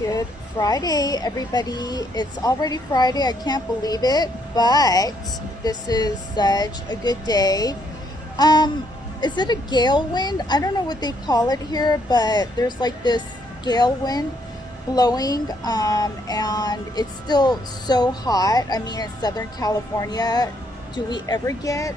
Good Friday, everybody. It's already Friday. I can't believe it, but this is such a good day. Um, is it a gale wind? I don't know what they call it here, but there's like this gale wind blowing, and it's still so hot. I mean, in Southern California, do we ever get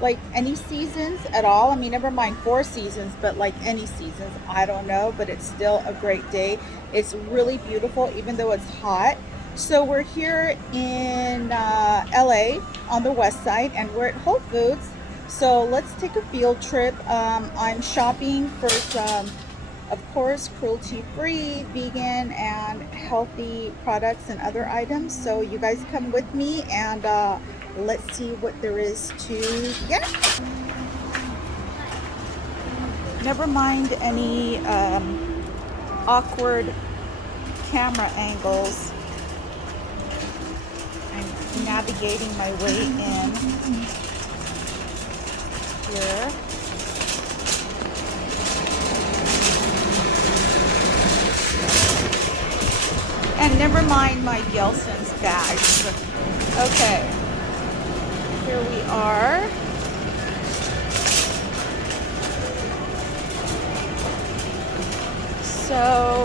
like any seasons at all? I mean, never mind 4 seasons, but like any seasons, I don't know, but it's still a great day. It's really beautiful, even though it's hot. So we're here in LA on the west side, and we're at Whole Foods. So let's take a field trip. I'm shopping for some, of course, cruelty-free, vegan, and healthy products and other items. So you guys come with me, and let's see what there is to get. Never mind any awkward camera angles. I'm navigating my way in here. And never mind my Gelson's bags. Okay, here we are. So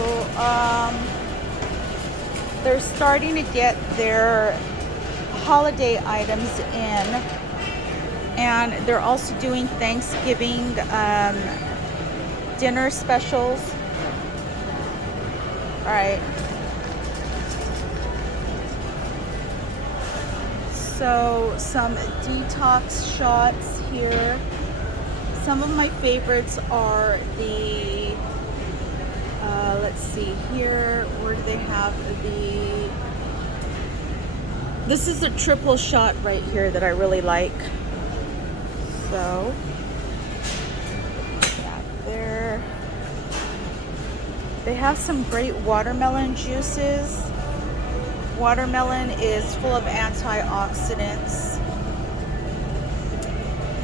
they're starting to get their holiday items in, and they're also doing Thanksgiving dinner specials. All right. So some detox shots here. Some of my favorites are the, let's see here, where do they have the, this is a triple shot right here that I really like. So, yeah, there. They have some great watermelon juices. Watermelon is full of antioxidants.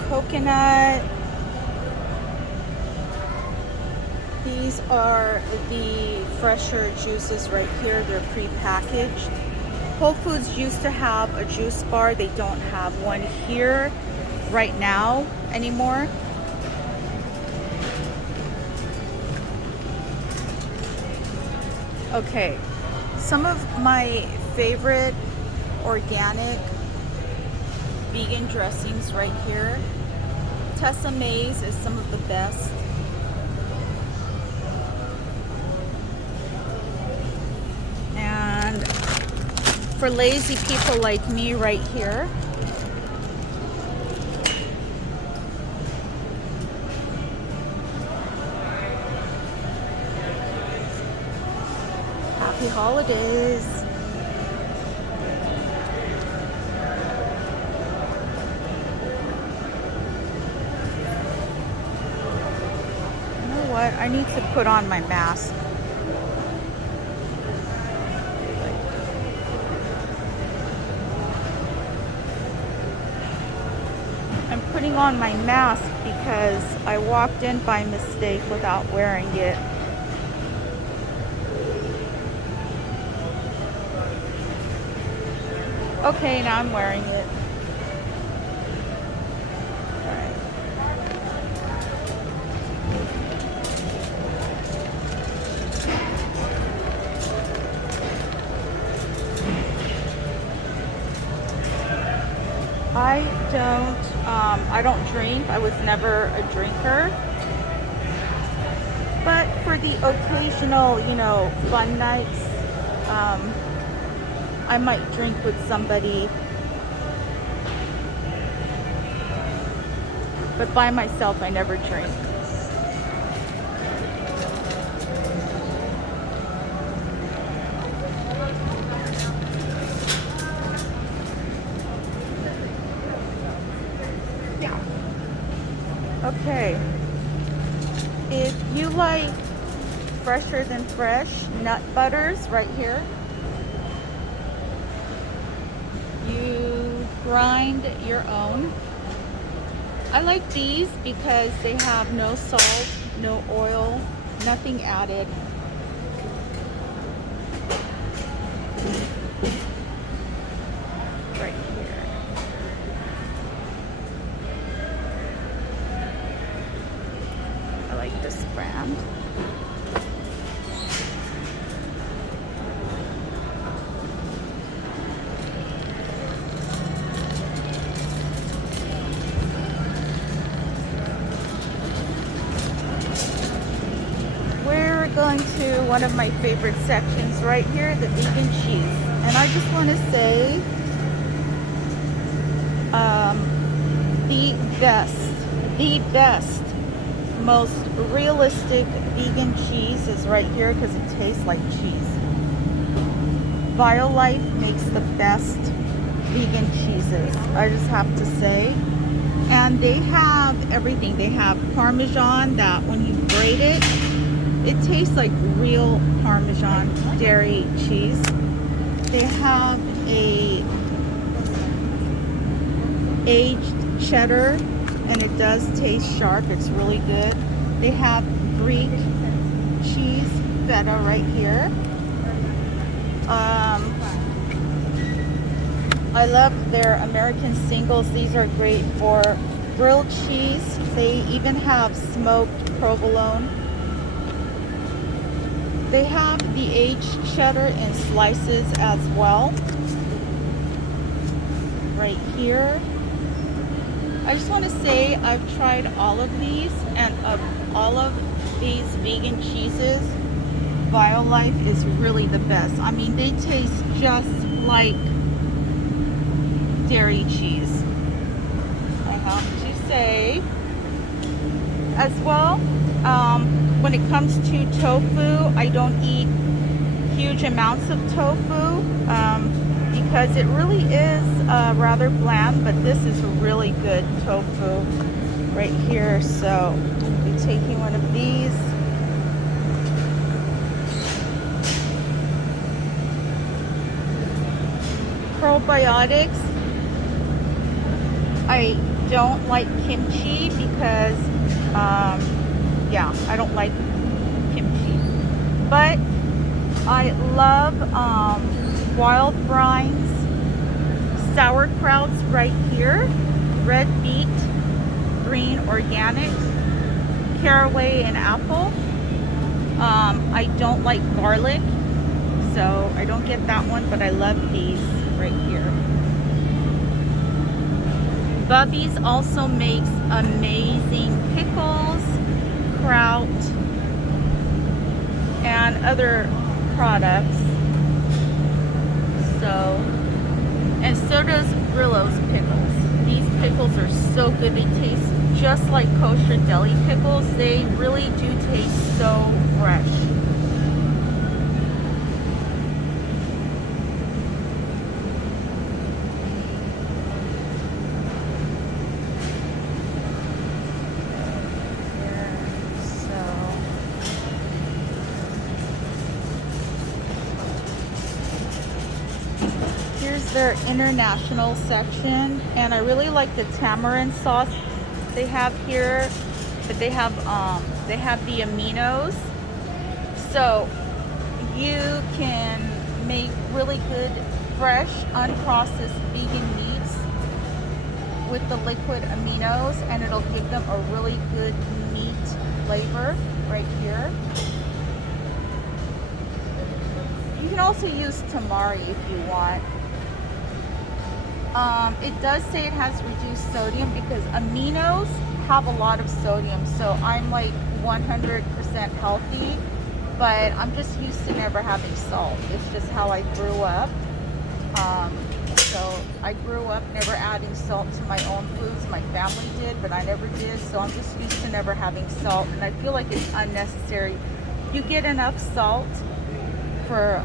Coconut. These are the fresher juices right here. They're pre-packaged. Whole Foods used to have a juice bar. They don't have one here right now anymore. Okay, some of my favorite organic vegan dressings right here. Tressa maize is some of the best. And for lazy people like me right here, happy holidays. You know what? I need to put on my mask. I'm putting on my mask because I walked in by mistake without wearing it. Okay, now I'm wearing it. All right. I don't drink. I was never a drinker. But for the occasional, fun nights, I might drink with somebody. But by myself, I never drink. Okay, if you like fresher than fresh nut butters right here, you grind your own. I like these because they have no salt, no oil, nothing added. into one of my favorite sections right here, the vegan cheese. And I just want to say, the best, most realistic vegan cheese is right here because it tastes like cheese. BioLife makes the best vegan cheeses, I just have to say. And they have everything. They have Parmesan that when you grate it, it tastes like real Parmesan dairy cheese. They have a aged cheddar, and it does taste sharp. It's really good. They have Greek cheese feta right here. I love their American singles. These are great for grilled cheese. They even have smoked provolone. They have the aged cheddar in slices as well. Right here. I just want to say I've tried all of these, and of all of these vegan cheeses, BioLife is really the best. I mean, they taste just like dairy cheese, I have to say. As well, when it comes to tofu, I don't eat huge amounts of tofu because it really is rather bland, but this is really good tofu right here. So I'll be taking one of these. Probiotics. I don't like kimchi because yeah, I don't like kimchi, but I love wild brines, sauerkrauts right here, red beet, green organic, caraway and apple. I don't like garlic, so I don't get that one, but I love these right here. Bubby's also makes amazing pickles, kraut, and other products. So, and so does Grillo's pickles. These pickles are so good. They taste just like kosher deli pickles. They really do taste so fresh. Their international section, and I really like the tamarind sauce they have here, but they have the aminos, so you can make really good fresh unprocessed vegan meats with the liquid aminos, and it'll give them a really good meat flavor right here. You can also use tamari if you want. It does say it has reduced sodium because aminos have a lot of sodium, so I'm like 100% healthy, but I'm just used to never having salt. It's just how I grew up. So I grew up never adding salt to my own foods. My family did, but I never did, so I'm just used to never having salt, and I feel like it's unnecessary. You get enough salt for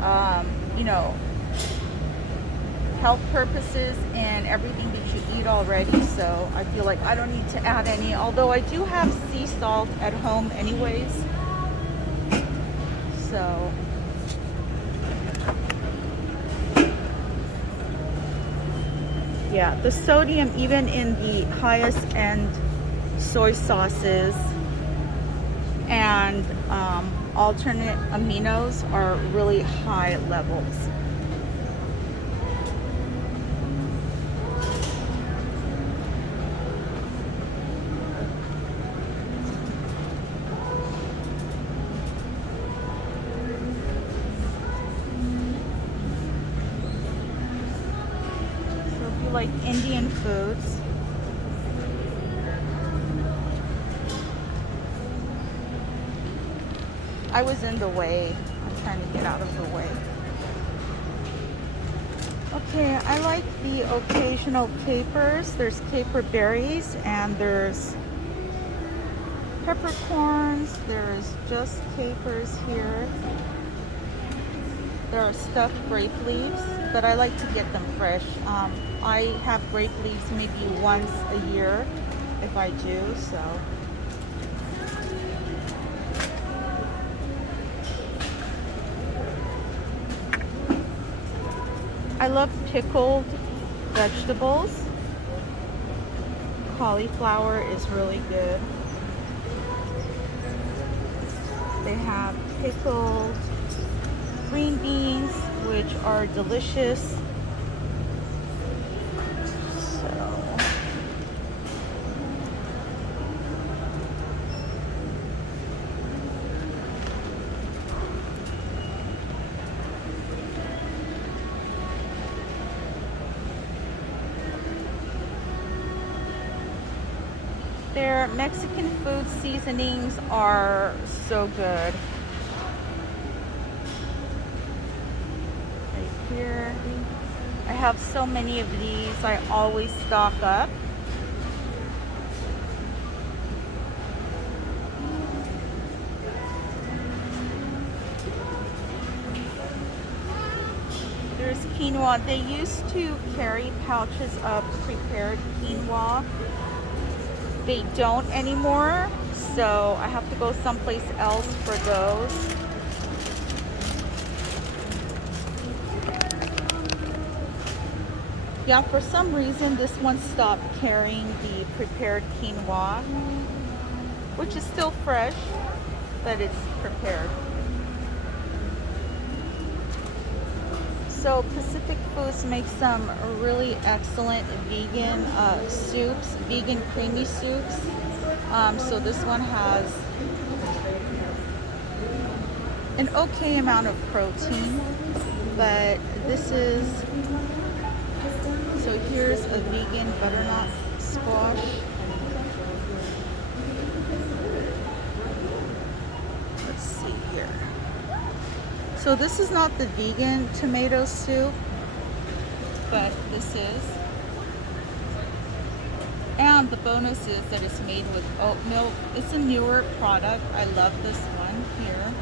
you know, health purposes and everything that you eat already, so I feel like I don't need to add any, although I do have sea salt at home anyways. So yeah, the sodium even in the highest end soy sauces and alternate aminos are really high levels. Like Indian foods, I was in the way. I'm trying to get out of the way. Okay, I like the occasional capers. There's caper berries and there's peppercorns. There's just capers here. There are stuffed grape leaves, but I like to get them fresh. I have grape leaves maybe once a year if I do, so. I love pickled vegetables. Cauliflower is really good. They have pickled green beans, which are delicious. So, their Mexican food seasonings are so good. Here I have so many of these. I always stock up. There's quinoa. They used to carry pouches of prepared quinoa. They don't anymore, so I have to go someplace else for those. Yeah, for some reason this one stopped carrying the prepared quinoa, which is still fresh, but it's prepared. So Pacific Foods makes some really excellent vegan soups, vegan creamy soups. So this one has an okay amount of protein, but this is, so here's a vegan butternut squash. Let's see here. So this is not the vegan tomato soup, but this is. And the bonus is that it's made with oat milk. It's a newer product. I love this one here.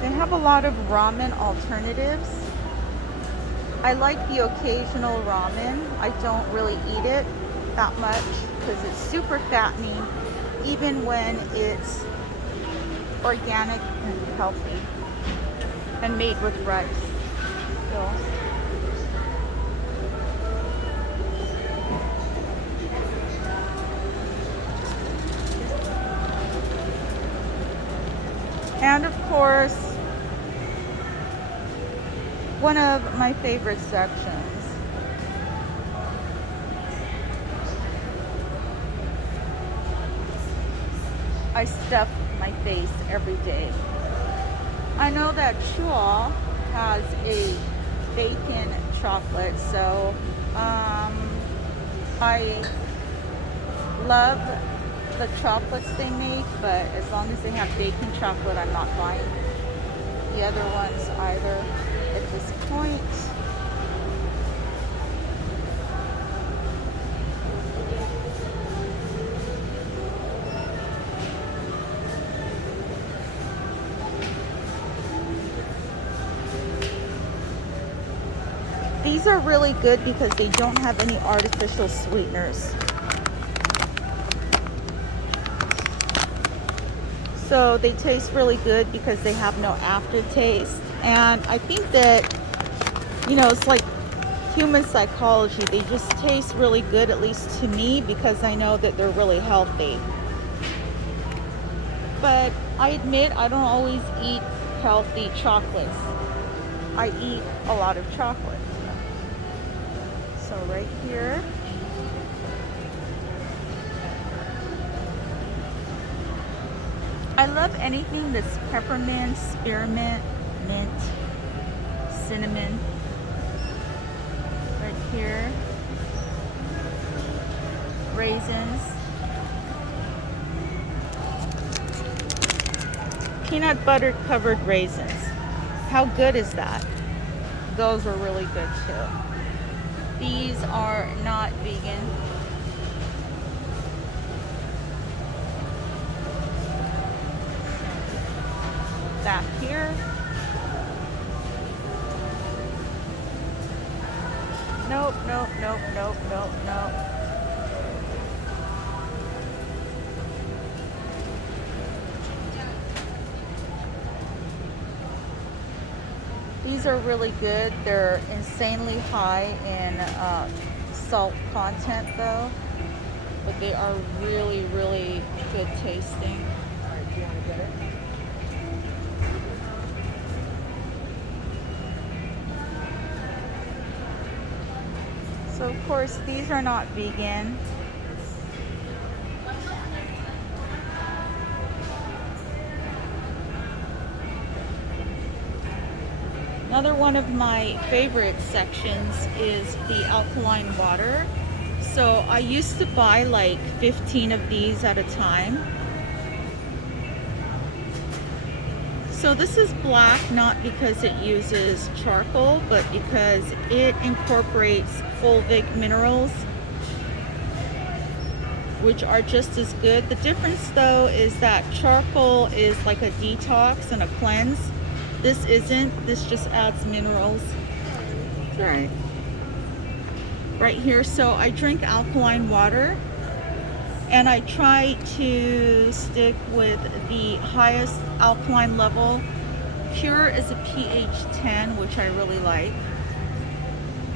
They have a lot of ramen alternatives. I like the occasional ramen. I don't really eat it that much because it's super fattening, even when it's organic and healthy and made with rice. So. And of course, one of my favorite sections. I stuff my face every day. I know that Chua has a bacon chocolate, so I love the chocolates they make, but as long as they have bacon chocolate, I'm not buying the other ones either at this point. These are really good because they don't have any artificial sweeteners. So they taste really good because they have no aftertaste. And I think that, you know, it's like human psychology. They just taste really good, at least to me, because I know that they're really healthy. But I admit I don't always eat healthy chocolates. I eat a lot of chocolate. So right here. I love anything that's peppermint, spearmint, mint, cinnamon. Right here. Raisins. Peanut butter covered raisins. How good is that? Those are really good too. These are not vegan. Back here. Nope, nope, nope, nope, nope, nope. These are really good. They're insanely high in salt content though, but they are really, really good tasting. Do you want to get it? So of course these are not vegan. Another one of my favorite sections is the alkaline water. So I used to buy like 15 of these at a time. So this is black not because it uses charcoal, but because it incorporates fulvic minerals, which are just as good. The difference though is that charcoal is like a detox and a cleanse. This isn't. This just adds minerals. It's all right. Right here. So I drink alkaline water, and I try to stick with the highest alkaline level. Pure is a pH 10, which I really like.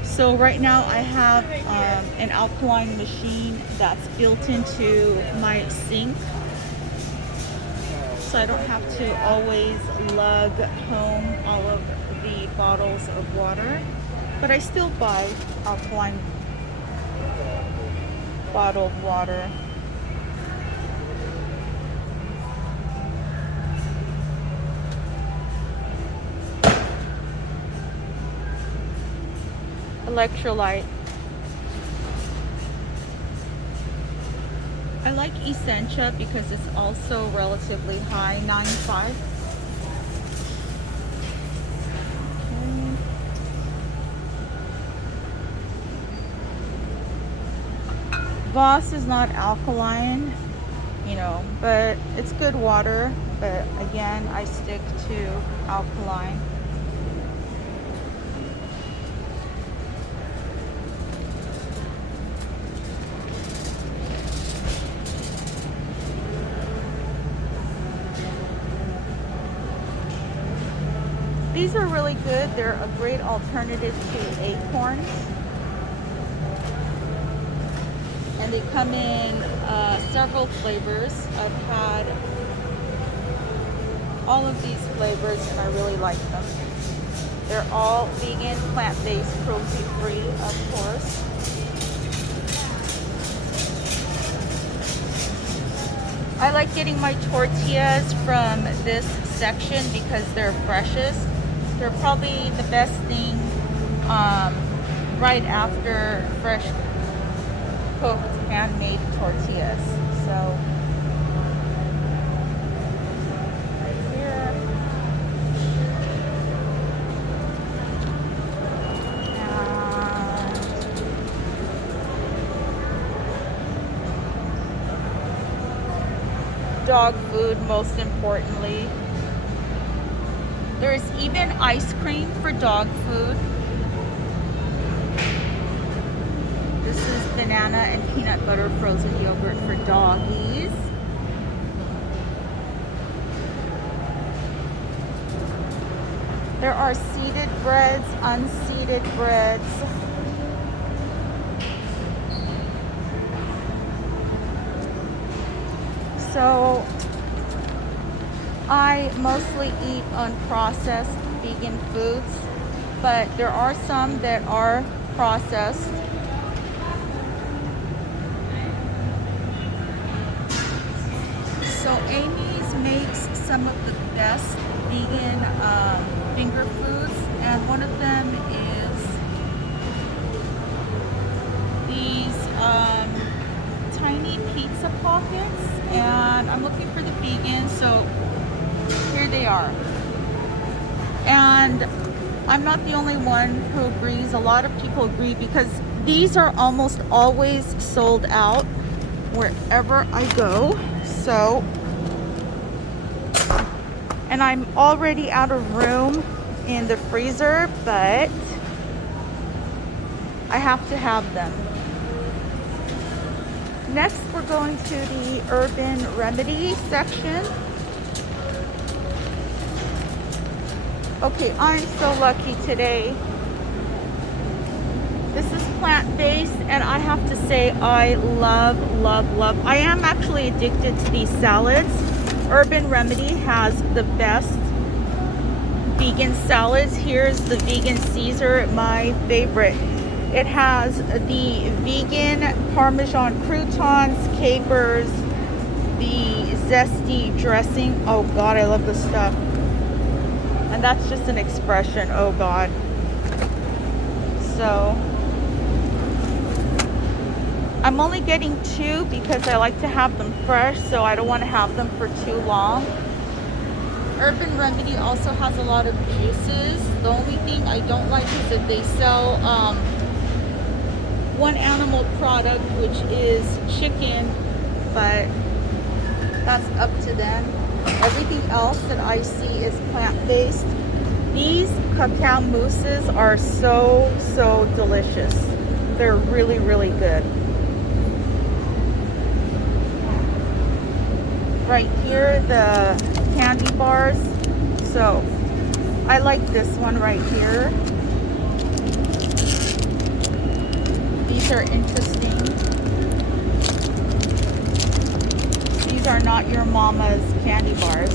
So right now I have an alkaline machine that's built into my sink, so I don't have to always lug home all of the bottles of water. But I still buy alkaline bottled water. Electrolyte. I like Essentia because it's also relatively high, 9.5. Okay. Voss is not alkaline, you know, but it's good water. But again, I stick to alkaline. These are really good. They're a great alternative to acorns. And they come in several flavors. I've had all of these flavors and I really like them. They're all vegan, plant-based, cruelty-free, of course. I like getting my tortillas from this section because they're freshest. They're probably the best thing right after fresh cooked handmade tortillas. So right here. And dog food, most importantly. There's even ice cream for dog food. This is banana and peanut butter frozen yogurt for doggies. There are seeded breads, unseeded breads. So I mostly eat unprocessed vegan foods, but there are some that are processed. So Amy's makes some of the best vegan finger foods, and one of them is these tiny pizza pockets, and I'm looking for the vegan, so here they are. And I'm not the only one who agrees. A lot of people agree because these are almost always sold out wherever I go. So, and I'm already out of room in the freezer, but I have to have them. Next, we're going to the Urban Remedy section. Okay, I'm so lucky today. This is plant-based, and I have to say I love. I am actually addicted to these salads. Urban Remedy has the best vegan salads. Here's the vegan Caesar, my favorite. It has the vegan Parmesan croutons, capers, the zesty dressing. Oh God, I love this stuff. And that's just an expression, oh God. So, I'm only getting 2 because I like to have them fresh, so I don't want to have them for too long. Urban Remedy also has a lot of juices. The only thing I don't like is that they sell one animal product, which is chicken, but that's up to them. Everything else that I see is plant-based. These cacao mousses are so delicious. They're really good. Right here, the candy bars. So I like this one right here. These are interesting. These are not your mama's candy bars.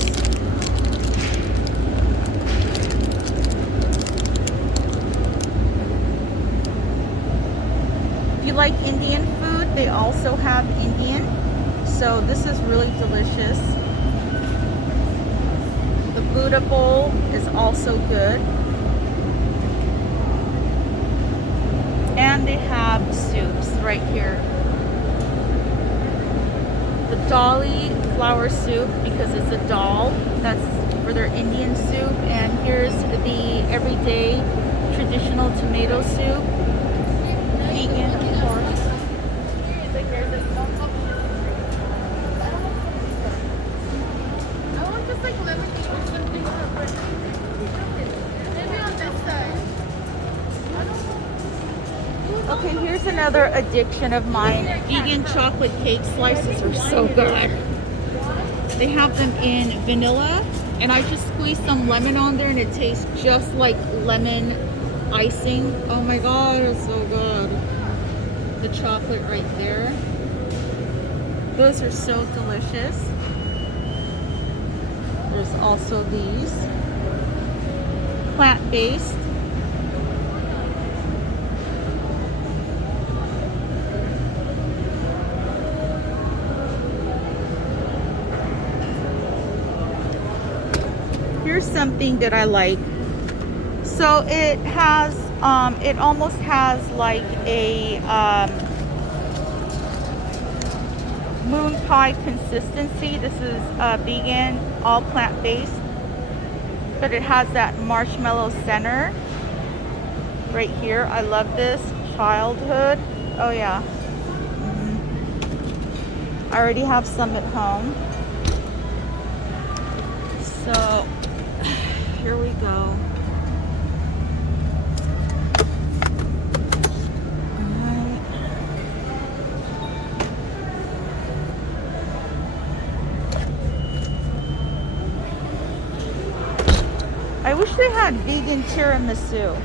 If you like Indian food, they also have Indian. So this is really delicious. The Buddha bowl is also good. And they have soups right here. The Dolly flour soup, because it's a dal, that's for their Indian soup. And here's the everyday traditional tomato soup. Vegan, of course. I want just like lemon tea or something separate. Maybe on this side. Okay, here's another addiction of mine. Vegan chocolate cake slices are so good. They have them in vanilla, and I just squeeze some lemon on there and it tastes just like lemon icing. Oh my God, it's so good. The chocolate right there. Those are so delicious. There's also these. Plant-based. Here's something that I like. So it has, it almost has like a moon pie consistency. This is vegan, all plant-based, but it has that marshmallow center right here. I love this. Childhood. Oh yeah. I already have some at home. So here we go. I wish they had vegan tiramisu.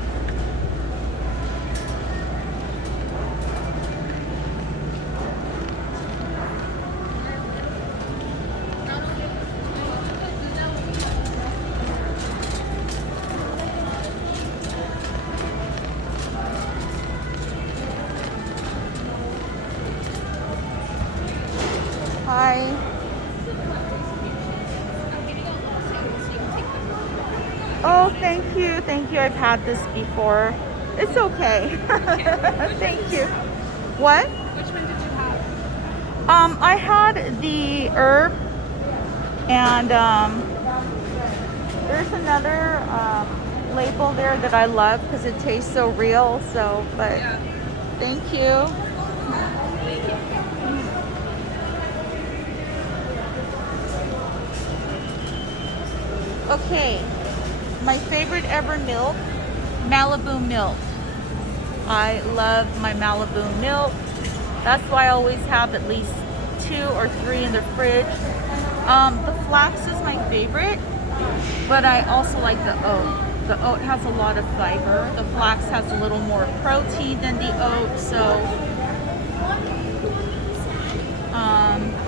Hi. Oh, thank you. Thank you. I've had this before. It's okay. Thank you. What? Which one did you have? I had the herb and there's another label there that I love because it tastes so real. So, but Yeah. thank you. Okay, my favorite ever milk, Malibu milk. I love my Malibu milk. That's why I always have at least 2 or 3 in the fridge. The flax is my favorite, but I also like the oat. The oat has a lot of fiber. The flax has a little more protein than the oat, so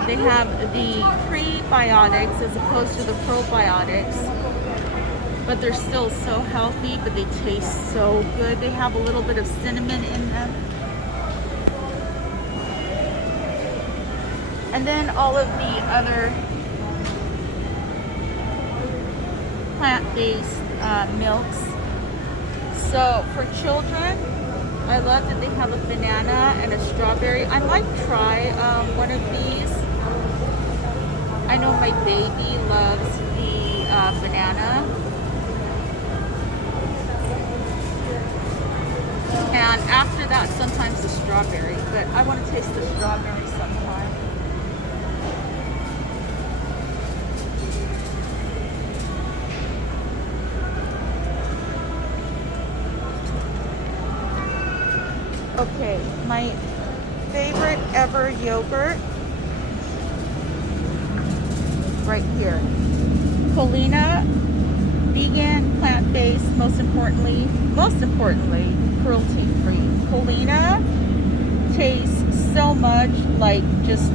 they have the prebiotics as opposed to the probiotics, but they're still so healthy, but they taste so good. They have a little bit of cinnamon in them. And then all of the other plant-based milks. So for children, I love that they have a banana and a strawberry. I might try one of these. I know my baby loves the banana. And after that, sometimes the strawberry. But I want to taste the strawberry sometime. Okay, my favorite ever yogurt, right here. Quinoa, vegan, plant-based, most importantly, cruelty-free. Quinoa tastes so much like just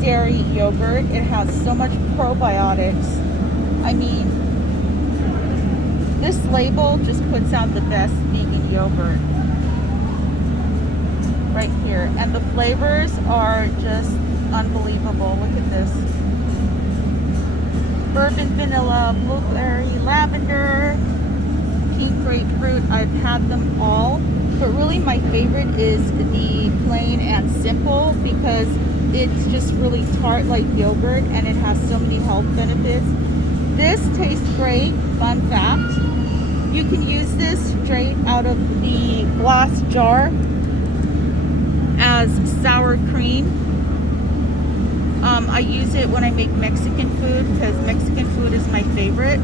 dairy yogurt. It has so much probiotics. I mean, this label just puts out the best vegan yogurt. Right here, and the flavors are just unbelievable. Look at this: bourbon vanilla, blueberry, lavender, pink grapefruit. I've had them all, but really my favorite is the plain and simple because it's just really tart like yogurt and it has so many health benefits. This tastes great. Fun fact, you can use this straight out of the glass jar as sour cream. I use it when I make Mexican food because Mexican food is my favorite,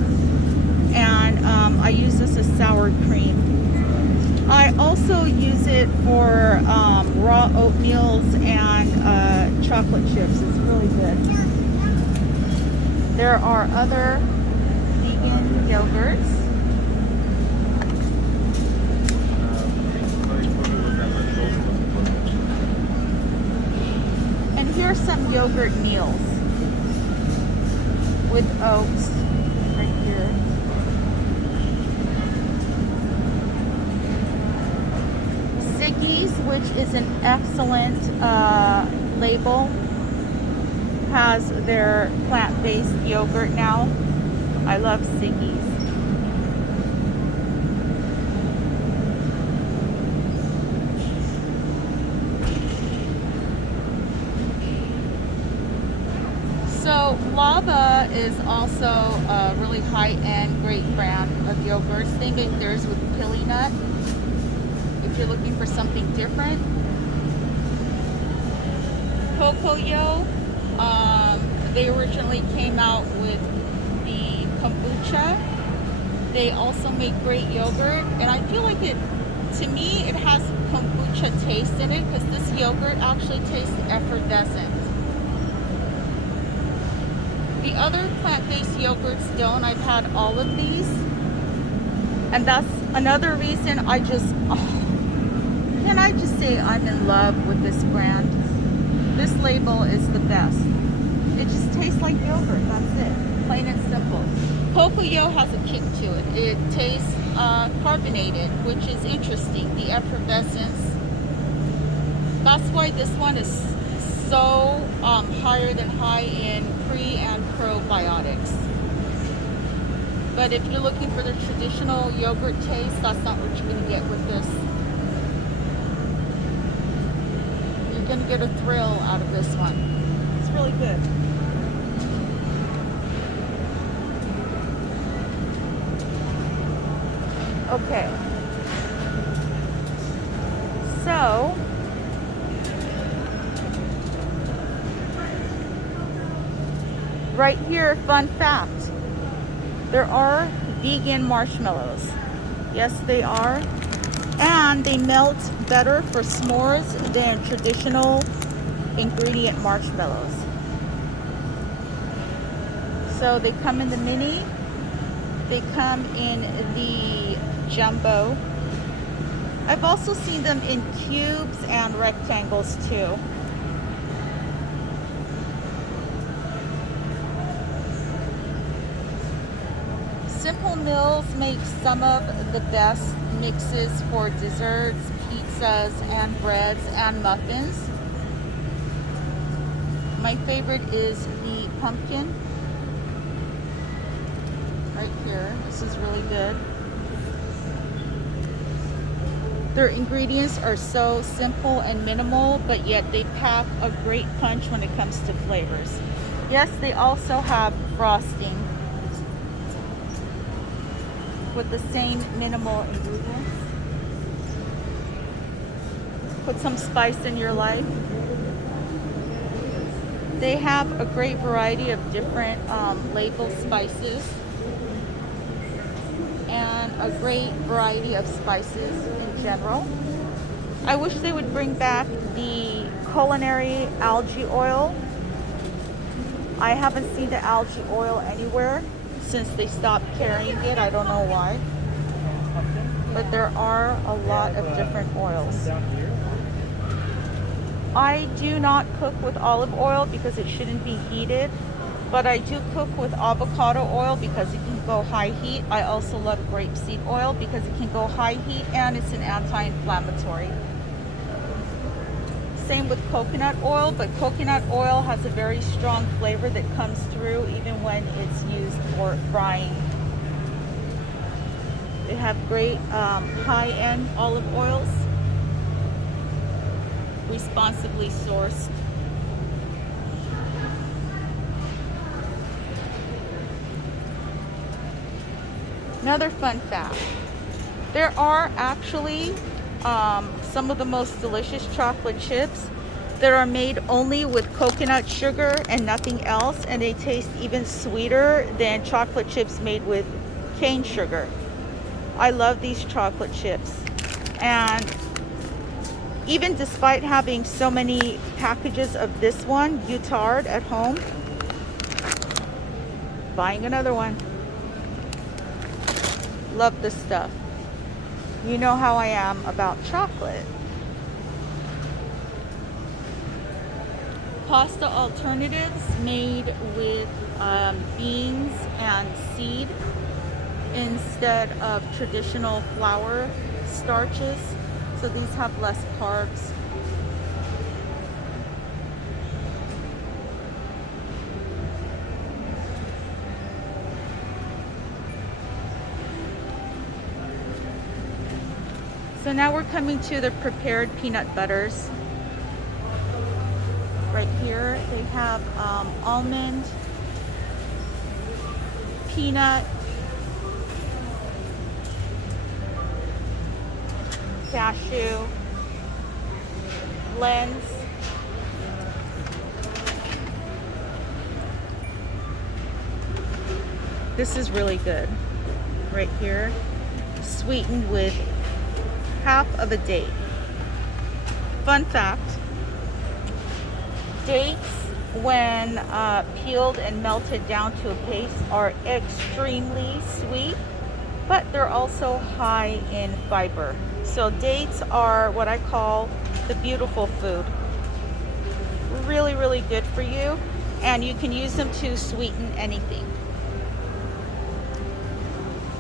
and I use this as sour cream. I also use it for raw oatmeals and chocolate chips. It's really good. There are other vegan yogurts. Here's some yogurt meals with oats right here. Siggy's, which is an excellent label, has their plant-based yogurt now. I love Siggy's. So Lava is also a really high-end, great brand of yogurts. They make theirs with pili nut. If you're looking for something different, Cocoyo. They originally came out with the kombucha. They also make great yogurt, and I feel like to me, it has kombucha taste in it because this yogurt actually tastes effervescent. The other plant-based yogurts don't. I've had all of these, and that's another reason can I just say I'm in love with this brand. This label is the best. It just tastes like yogurt, that's it. Plain and simple. Cocoyo has a kick to it. It tastes carbonated, which is interesting. The effervescence. That's why this one is so higher than high in pre and probiotics. But if you're looking for the traditional yogurt taste, that's not what you're gonna get with this. You're gonna get a thrill out of this one. It's really good. Okay. So, right here, fun fact. There are vegan marshmallows. Yes, they are. And they melt better for s'mores than traditional ingredient marshmallows. So they come in the mini. They come in the jumbo. I've also seen them in cubes and rectangles too. Simple Mills makes some of the best mixes for desserts, pizzas, and breads and muffins. My favorite is the pumpkin. Right here. This is really good. Their ingredients are so simple and minimal, but yet they pack a great punch when it comes to flavors. Yes, they also have frosting with the same minimal ingredients. Put some spice in your life. They have a great variety of different label spices and a great variety of spices in general. I wish they would bring back the culinary algae oil. I haven't seen the algae oil anywhere since they stopped carrying it. I don't know why. But there are a lot of different oils. I do not cook with olive oil because it shouldn't be heated. But I do cook with avocado oil because it can go high heat. I also love grapeseed oil because it can go high heat and it's an anti-inflammatory. Same with coconut oil, but coconut oil has a very strong flavor that comes through even when it's used for frying. They have great high-end olive oils, responsibly sourced. Another fun fact, there are actually some of the most delicious chocolate chips that are made only with coconut sugar and nothing else, and they taste even sweeter than chocolate chips made with cane sugar. I love these chocolate chips, and even despite having so many packages of this one, Utard, at home, buying another one. Love this stuff. You know how I am about chocolate. Pasta alternatives made with beans and seed instead of traditional flour starches. So these have less carbs. So now we're coming to the prepared peanut butters. Right here they have almond, peanut, cashew, lens, this is really good. Right here, sweetened with half of a date. Fun fact, dates when peeled and melted down to a paste are extremely sweet, but they're also high in fiber. So dates are what I call the beautiful food. Really, really good for you, and you can use them to sweeten anything.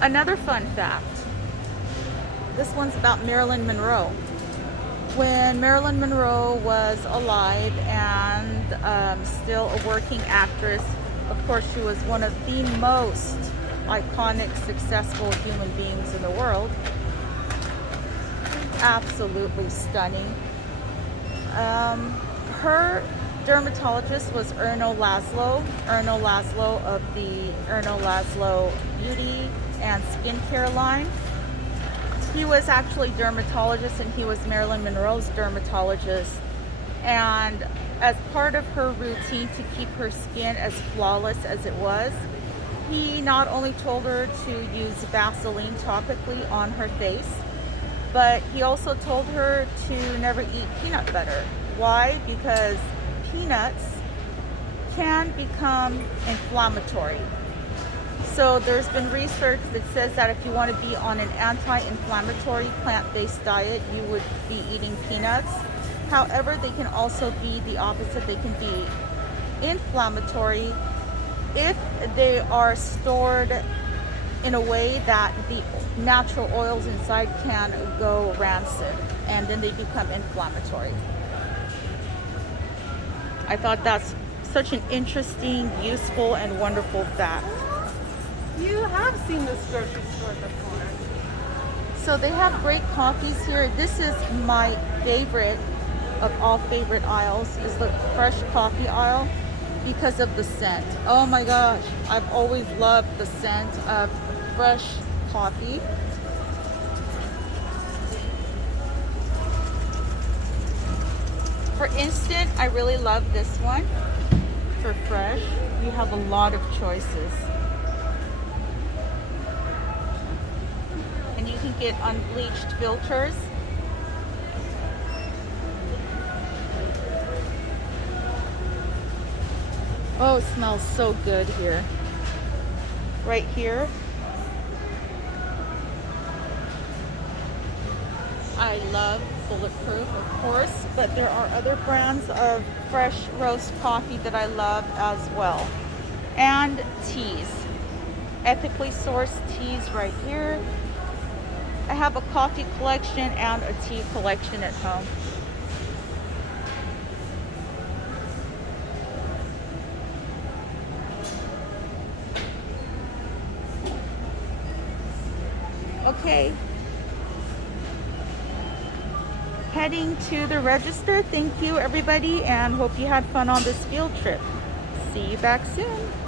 Another fun fact, this one's about Marilyn Monroe. When Marilyn Monroe was alive and still a working actress, of course she was one of the most iconic, successful human beings in the world. Absolutely stunning. Her dermatologist was Erno Laszlo of the Erno Laszlo Beauty and Skincare line. He was actually dermatologist, and he was Marilyn Monroe's dermatologist. And as part of her routine to keep her skin as flawless as it was, he not only told her to use Vaseline topically on her face, but he also told her to never eat peanut butter. Why? Because peanuts can become inflammatory. So there's been research that says that if you want to be on an anti-inflammatory plant-based diet, you would be eating peanuts. However, they can also be the opposite. They can be inflammatory if they are stored in a way that the natural oils inside can go rancid, and then they become inflammatory. I thought that's such an interesting, useful, and wonderful fact. You have seen this grocery store before. So they have great coffees here. This is my favorite of all favorite aisles, is the fresh coffee aisle, because of the scent. Oh my gosh, I've always loved the scent of fresh coffee. For instant, I really love this one. For fresh, you have a lot of choices. And you can get unbleached filters. Oh, it smells so good here. Right here. I love Bulletproof, of course, but there are other brands of fresh roast coffee that I love as well. And teas. Ethically sourced teas right here. I have a coffee collection and a tea collection at home. Okay. Heading to the register. Thank you, everybody, and hope you had fun on this field trip. See you back soon.